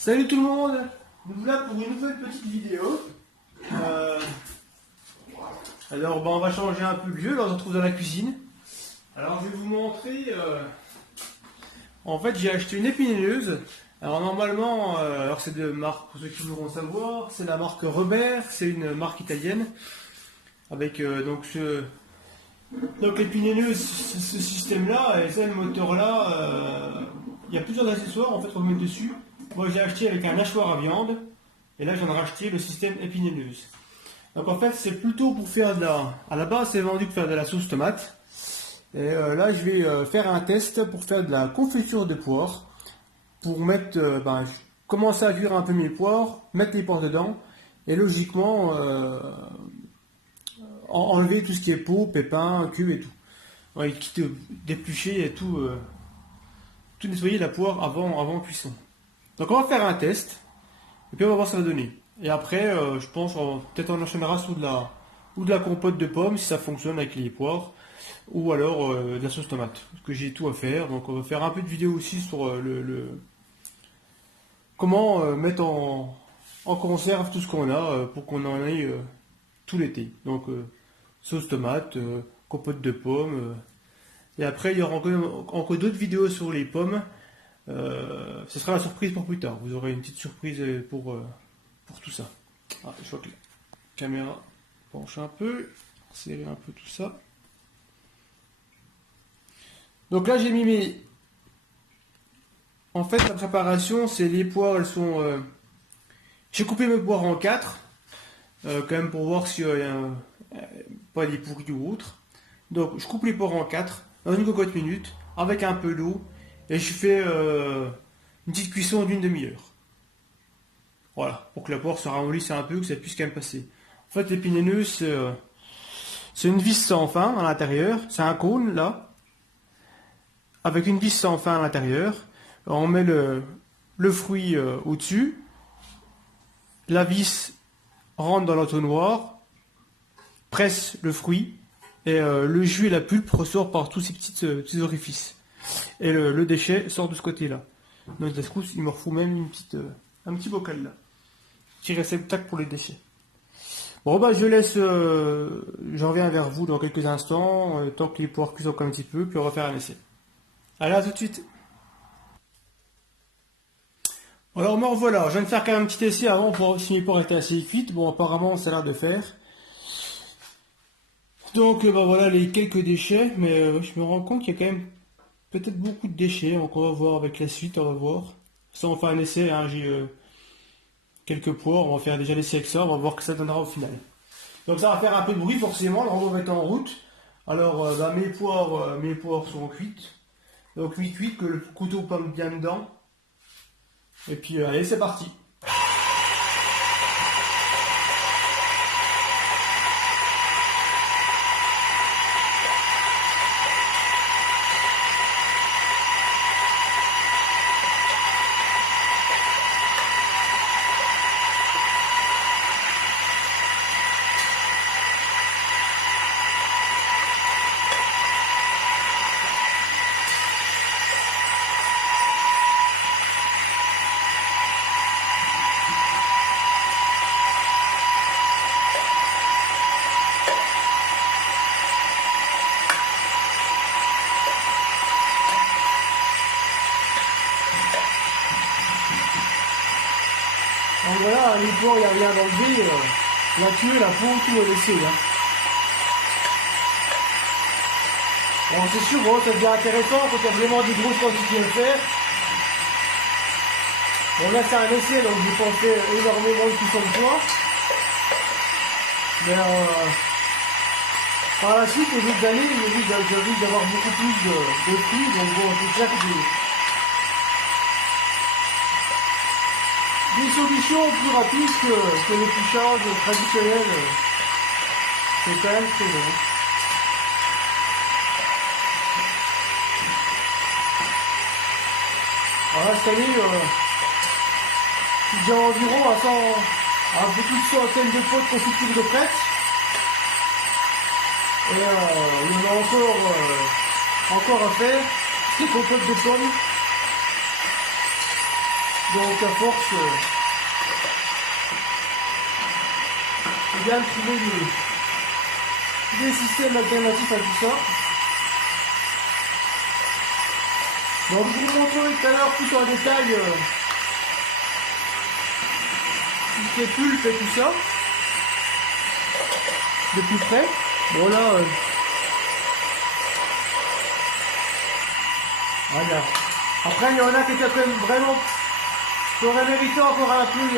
Salut tout le monde, nous voilà pour une nouvelle petite vidéo. Alors on va changer un peu de lieu, là on se retrouve dans la cuisine. Alors je vais vous montrer, en fait j'ai acheté une épineuse. Alors normalement, alors c'est de marque, pour ceux qui voudront savoir, c'est la marque Robert, c'est une marque italienne. Avec donc l'épineuse, ce système là, et ça le moteur là, il y a plusieurs accessoires en fait qu'on met dessus. Moi j'ai acheté avec un hachoir à viande, et là j'en ai racheté le système épineuse. Donc en fait c'est plutôt pour faire de la... À la base c'est vendu pour faire de la sauce tomate. Et là je vais faire un test pour faire de la confiture de poire. Pour mettre, commencer à cuire un peu mes poires, mettre les poires dedans, et logiquement enlever tout ce qui est peau, pépins, queue et tout. Ouais, quitte d'éplucher et tout nettoyer la poire avant cuisson. Donc on va faire un test, et puis on va voir ce que ça va donner. Et après, je pense, peut-être on enchaînera sur de la compote de pommes, si ça fonctionne avec les poires, ou alors de la sauce tomate, parce que j'ai tout à faire. Donc on va faire un peu de vidéo aussi sur comment mettre en conserve tout ce qu'on a pour qu'on en ait tout l'été. Donc sauce tomate, compote de pommes, et après il y aura encore d'autres vidéos sur les pommes. Ce sera la surprise pour plus tard. Vous aurez une petite surprise pour tout ça. Ah, je vois que la caméra penche un peu, serrer un peu tout ça. Donc là j'ai mis mes... En fait la préparation c'est les poires, elles sont... J'ai coupé mes poires en 4, quand même pour voir s'il y a pas des pourris ou autre. Donc je coupe les poires en 4 dans une cocotte minute avec un peu d'eau et je fais une petite cuisson d'une demi-heure. Voilà, pour que la poire se ramollisse un peu, que ça puisse quand même passer. En fait l'épineuse c'est une vis sans fin à l'intérieur, c'est un cône là, avec une vis sans fin à l'intérieur. On met le fruit au-dessus, la vis rentre dans l'entonnoir, presse le fruit, et le jus et la pulpe ressort par tous ces petits orifices. Et le déchet sort de ce côté-là. Donc d'un coup, il me refout même un petit bocal là. Petit réceptacle pour les déchets. Bon bah je laisse, je reviens vers vous dans quelques instants, tant que les poires cuisent encore un petit peu, puis on va faire un essai. Allez, à tout de suite. Alors me revoilà, je viens de faire quand même un petit essai avant pour voir si mes poires étaient assez cuites. Bon apparemment ça a l'air de faire. Donc voilà les quelques déchets, mais je me rends compte qu'il y a quand même peut-être beaucoup de déchets. Donc on va voir avec la suite, on va voir. Ça on fait un essai, hein, j'ai quelques poires, on va faire déjà l'essai avec ça, on va voir ce que ça donnera au final. Donc ça va faire un peu de bruit forcément, le robot va être en route. Alors mes poires sont cuites. Donc cuites, que le couteau pomme bien dedans. Et puis allez c'est parti. Donc voilà, les poires, il n'y a rien d'enlevé, la queue, la peau, tout est laissé. Hein. Alors c'est sûr, bon, ça devient intéressant quand il y a vraiment des grosses quantités à faire. Bon là c'est un essai, donc j'ai pas fait énormément de cuisson de poires. Mais par la suite, les autres années, j'ai vu d'avoir beaucoup plus de fruits, donc bon, c'est clair que des solutions plus rapides que l'épluchage traditionnel, c'est quand même très bon. Alors là, cette année, j'ai environ un peu plus de centaines de pots de confiture de prête. Et il y en a encore à faire. C'est compote de pommes. Donc à force, il y a de trouver des systèmes alternatifs à tout ça. Donc je vous montrerai tout à l'heure plus en détail tout ce qui est pulpe et tout ça. De plus près. Bon là, voilà. Après il y en a qui étaient quand même vraiment, qui auraient mérité encore un peu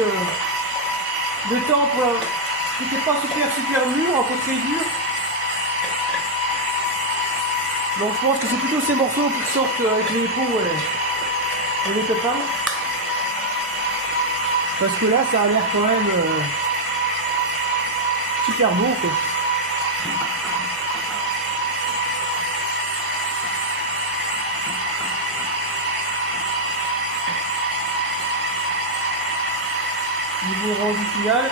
de temps pour, qui n'était pas super mûr, encore très dur. Donc je pense que c'est plutôt ces morceaux qui sortent avec les pots et les pépins. Parce que là ça a l'air quand même super beau quoi. Niveau rendu final.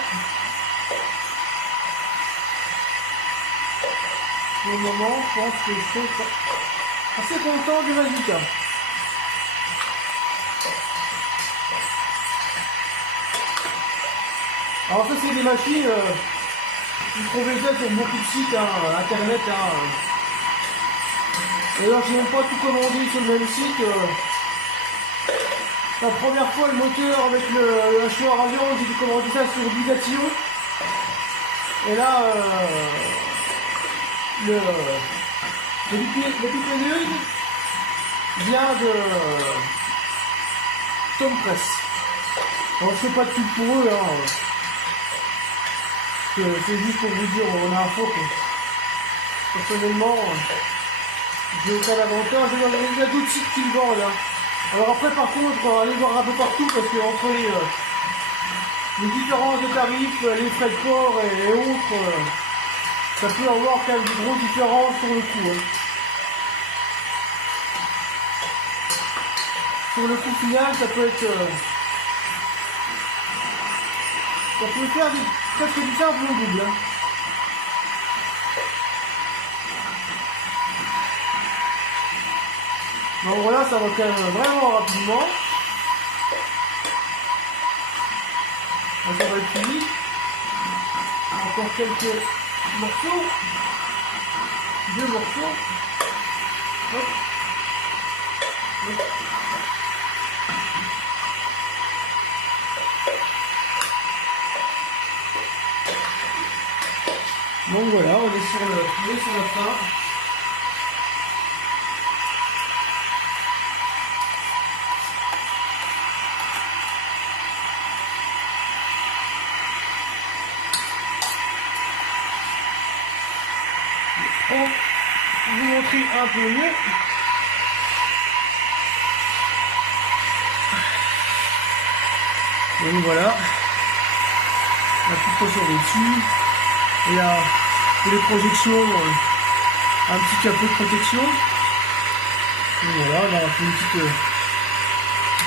Pour le moment, je pense que je suis assez content du résultat. Alors ça c'est des machines, vous trouvez ça sur beaucoup de sites internet. D'ailleurs je n'ai même pas tout commandé sur le même site. La première fois le moteur avec le hachoir à viande, j'ai commandé ça sur Bugatti. Et là le bipénoïde vient de Tom Press. Alors je fais pas de pub pour eux, c'est juste pour vous dire on a un faux. Personnellement, j'ai aucun avantage. Il y a d'autres sites qui le vendent. Alors après par contre, allez voir un peu partout parce que entre les différences de tarifs, les frais de port et autres, ça peut avoir quand même de grosses différences sur le coup. Sur le coup final, ça peut être, ça peut faire presque du simple au double. Donc voilà, ça va quand même vraiment rapidement. Donc ça va être fini. Encore quelques morceaux. 2 morceaux. Hop. Hop. Donc voilà, on est sur la fin. On va vous montrer un peu mieux. Donc voilà, la petite pression dessus. Il y a les projections, un petit capot de protection. Donc voilà, on a fait une petite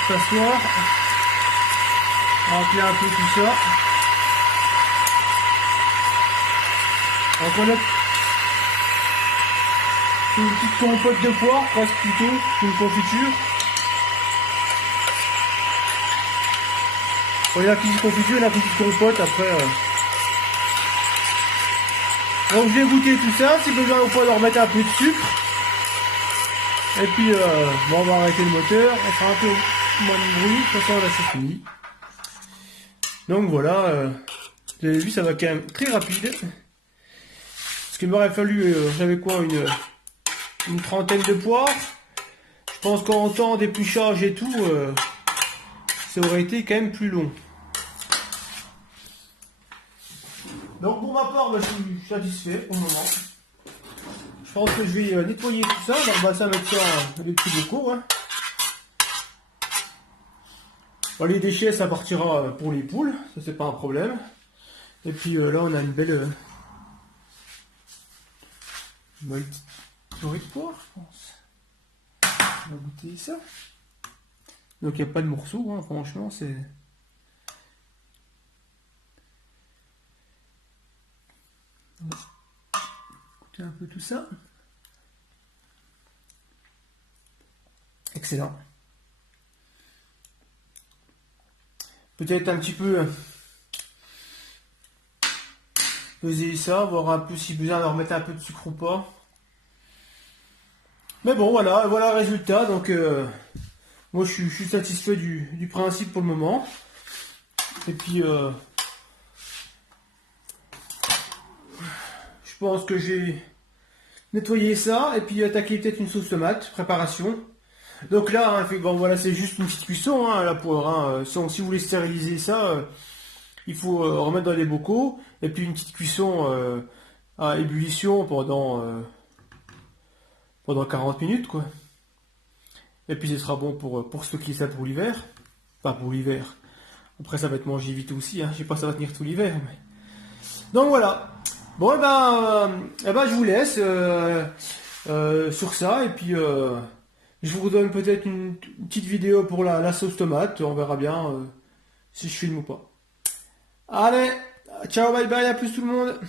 passoire. On va remplir un peu tout ça. Donc on a une petite compote de poire, presque plutôt, une confiture. Bon, il y a la petite confiture et la petite compote après. Donc je vais goûter tout ça, si besoin on peut leur mettre un peu de sucre. Et puis bon, on va arrêter le moteur, on fera un peu moins de bruit, de toute façon là c'est fini. Donc voilà, vous avez vu ça va quand même très rapide. Parce qu'il m'aurait fallu, j'avais quoi, une trentaine de poires. Je pense qu'en temps d'épluchage et tout, ça aurait été quand même plus long. Donc pour ma part, je suis satisfait pour le moment. Je pense que je vais nettoyer tout ça. Donc bah, ça va faire des petits bocaux. Bon, les déchets, ça partira pour les poules, ça c'est pas un problème. Et puis là, on a une belle petite purée de poire, je pense. On va goûter ça. Donc il n'y a pas de morceaux, franchement, c'est... On va goûter un peu tout ça. Excellent. peut-être un petit peu peser ça, voir un peu si besoin de remettre un peu de sucre ou pas. Mais bon, voilà le résultat. Donc, moi, je suis satisfait du principe pour le moment. Et puis, je pense que j'ai nettoyé ça et puis attaquer peut-être une sauce tomate, préparation. Donc là, hein, bon, voilà, c'est juste une petite cuisson, hein, la poire. Hein. Si vous voulez stériliser ça, il faut remettre dans les bocaux et puis une petite cuisson à ébullition pendant 40 minutes, quoi. Et puis ce sera bon pour stocker ça pour l'hiver. Pas pour l'hiver. Après, ça va être mangé vite aussi. Hein. Je sais pas si ça va tenir tout l'hiver. Mais... Donc voilà. Bon, je vous laisse sur ça. Et puis, je vous redonne peut-être une petite vidéo pour la sauce tomate. On verra bien si je filme ou pas. Allez, ciao, bye bye, à plus tout le monde.